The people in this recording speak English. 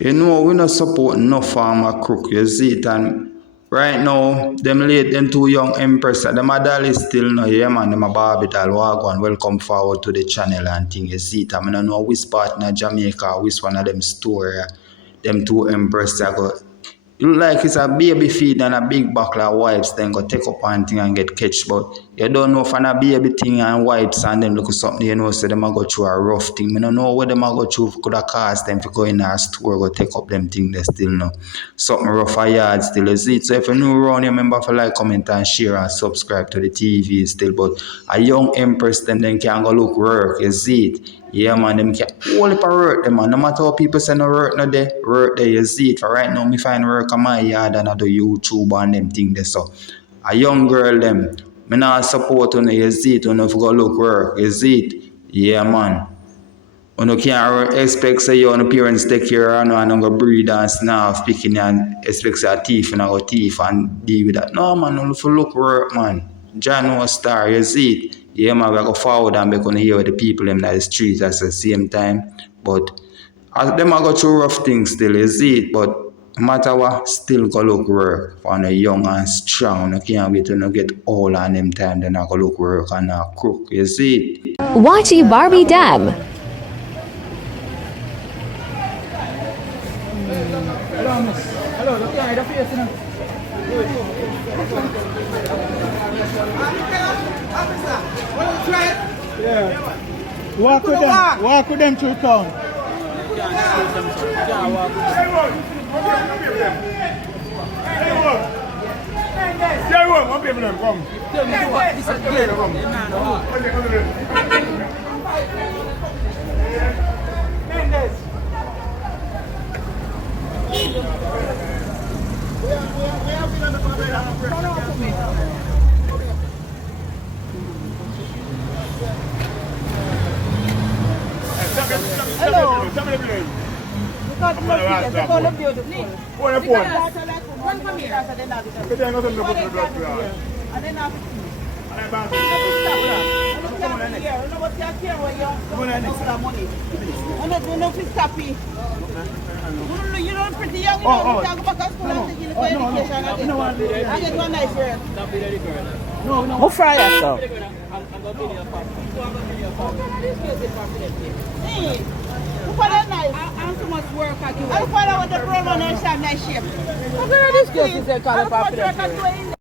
You know, we not support no farmer crook, you see it, and right now, them two young empress, them a Dolly still no, yeah man, them a Barbie doll, wagwan, welcome forward to the channel and thing, you see it, I mean, I know which part in Jamaica, which one of them store, them two empress, I go, it look like it's a baby feed and a big buckle of wipes, then go take up one thing and get catch. But you don't know if a baby thing and wipes and them look something, you know, so them a go through a rough thing. I don't know what them a go through could have cost them to go in a store, go take up them thing, they still know. Something rough a yard still, you see it. So if you're new around, you remember to like, comment and share and subscribe to the TV still. But a young empress, then can go look work, you see it. Yeah, man, them can all up work them, man. No matter how people say no work no day, work there, you see it. For right now, me find work on my yard and I do YouTube and them thing there. So a young girl them, me not support on you see it, when you go look work, you see it. Yeah, man. You can't expect say your parents take care of you and go breed and snarf picking and expect say a thief and go thief and deal with that. No man, you look work, man. John no star, you see it. Yeah man, we go forward and we gonna hear the people in the streets at the same time. But as them I go through rough things still, you see it, but no matter what, still go look work for a young and strong. You can't wait to get old and them time, then I go look work and crook, you see it. Watchy Barbie Dem. Hello, miss. Hello, look at the face, you know. Yeah. Walk with them through town. Hello. You don't pretty young, you know, you go back to school and take education again. I get one nice girl. Who fry yourself? Hey, look at that nice. I'm so much work I do. I find out what the problem and nice shape. What kind of this girl is there called a